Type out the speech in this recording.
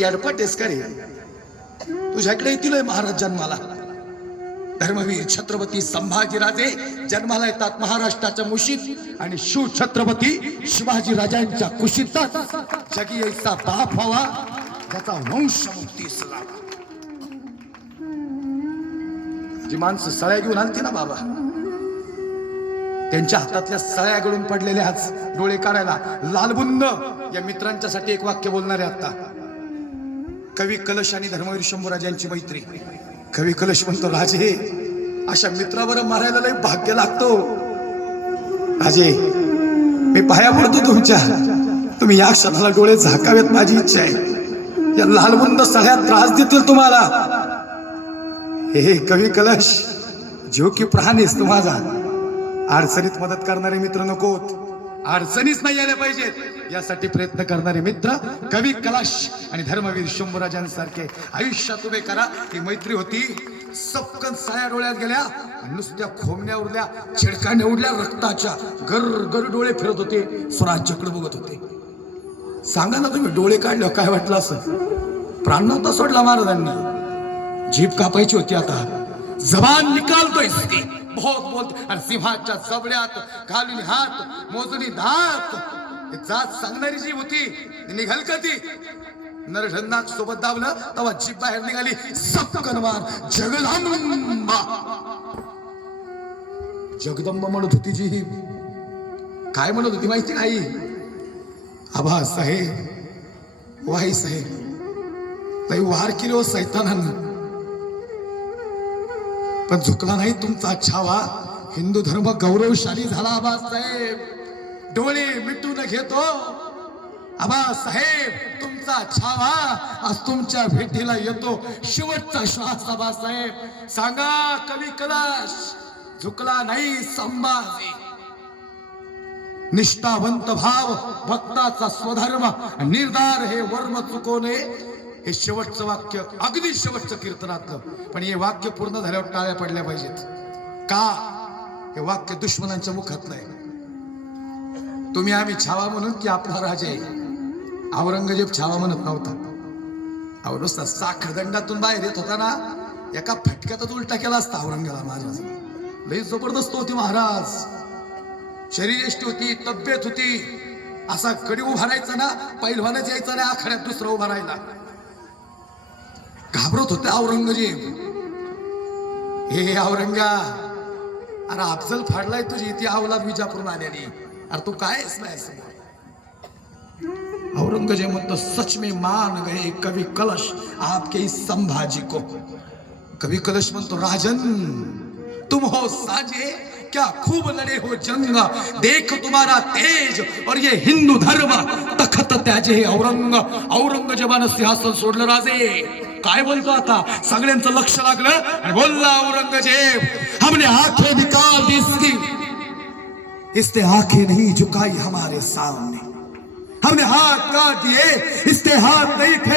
येडपटेस का रे? तुझ्याकडे येतील महाराज जन्माला. धर्मवीर छत्रपती संभाजीराजे जन्माला येतात महाराष्ट्राच्या मुशीत आणि शिव छत्रपती शिवाजी राजांच्या कुशीत. जगी यायचा बाप व्हावा त्याचा वंश मुक्ती जी माणसं सळ्या घेऊन आलती ना बाबा. त्यांच्या हातातल्या सळ्या गळून पडलेल्या आज डोळे काढायला लालबुंद या मित्रांच्यासाठी एक वाक्य बोलणारे आता. कवी कलश आणि धर्मवीर शंभूराजांची मैत्री. कवी कलश म्हणतो राजे अशा मित्रावर मारायला लय भाग्य लागतो. राजे मी पाया पडतो तुमच्या. तुम्ही या क्षणाला डोळे झाकावेत माझी इच्छा आहे. या लालबुंद सगळ्यात त्रास देतील तुम्हाला. हे कवी कलश जो की प्राणीस तुम्हाला अडचणीत मदत करणारे मित्र नकोत. अडचणीच नाही आल्या पाहिजेत. यासाठी प्रयत्न करणारे मित्र कवी कलाश आणि धर्मवीर शंभूराजांसारखे आयुष्यात उभे करा. ही मैत्री होती. सपकन साया डोळ्यात गेल्या. नुसत्या खोमण्या उरल्या छिडकाने उडल्या रक्ताच्या गर गर डोळे फिरत होते. स्वराज्याकडे बघत होते. सांगा ना तुम्ही डोळे काढले काय वाटलं असं प्राण नव्हता सोडला महाराजांनी. जीभ कापायची होती आता. जबान निकालतोय. भोग बहुत बोलत. आणि सिंहाच्या जबड्यात घालून हात मोजणी दात जात सांगणारी जी होती निघाल का ती नरढन्नाक सोबत दावलं तेव्हा जीभ बाहेर निघाली. सपकन मार जगदंबा. जगदंबा म्हणत होती जी. ही काय म्हणत होती माहिती आई? आबा साहेब वाई साहेब. लई वार केली हो सैतानानं पण झुकला नाही तुमचा छावा. हिंदू धर्म गौरवशाली झाला आबा साहेब डोळे मिटून घेतो. आबा साहेब तुमचा छावा आज तुमच्या भेटीला येतो. शेवटचा श्वास आबा साहेब सांगा कवी कलाश झुकला नाही संभाजी निष्ठावंत भाव भक्ताचा स्वधर्म निर्धार हे वर्म चुकवणे. हे शेवटचं वाक्य अगदी शेवटचं कीर्तनातलं. पण हे वाक्य पूर्ण झाल्यावर टाळ्या पडल्या पाहिजेत. का? हे वाक्य दुश्मनांच्या मुखातलं आहे तुम्ही आम्ही छावा म्हणून की आपला राजा आहे. औरंगजेब छावा म्हणत नव्हता. अहो नुसता साखरदंडातून बाहेर येत होता ना एका फटक्यातच उलटा केला असता औरंगाला महाराज लई जबरदस्त होती महाराज. शरीरेष्टी होती तब्येत होती. असा कडी उभारायचा ना पैलवानच यायचा ना आखाड्यात दुसरा उभा राहिला. घाबरत होते औरंगज़ेब. हे औरंगा अरे, अफजल फाडलाय तुझी, ती अवलाद विजापूरून आल्याने अरे, तू कायच नाही औरंगज़ेब म्हणतो, सच में मान गए कवि कलश, आपके इस संभाजी को. कवि कलश म्हणतो, राजन, तुम हो साजे क्या खूब लड़े हो जंग, देख तुम्हारा तेज, और ये हिंदू धर्म तखत त्याजे औरंग. औरंगजेबानं सिंहासन सोडलं, राजे काय बोलतो आता? सगळ्यांचं लक्ष लागलं आणि बोलला औरंगजेब हमने आंखें निकाल दी इसकी इसने आंखें नहीं झुकाई हमारे सामने। हमने हाथ काट दिए इसने हाथ नहीं फैला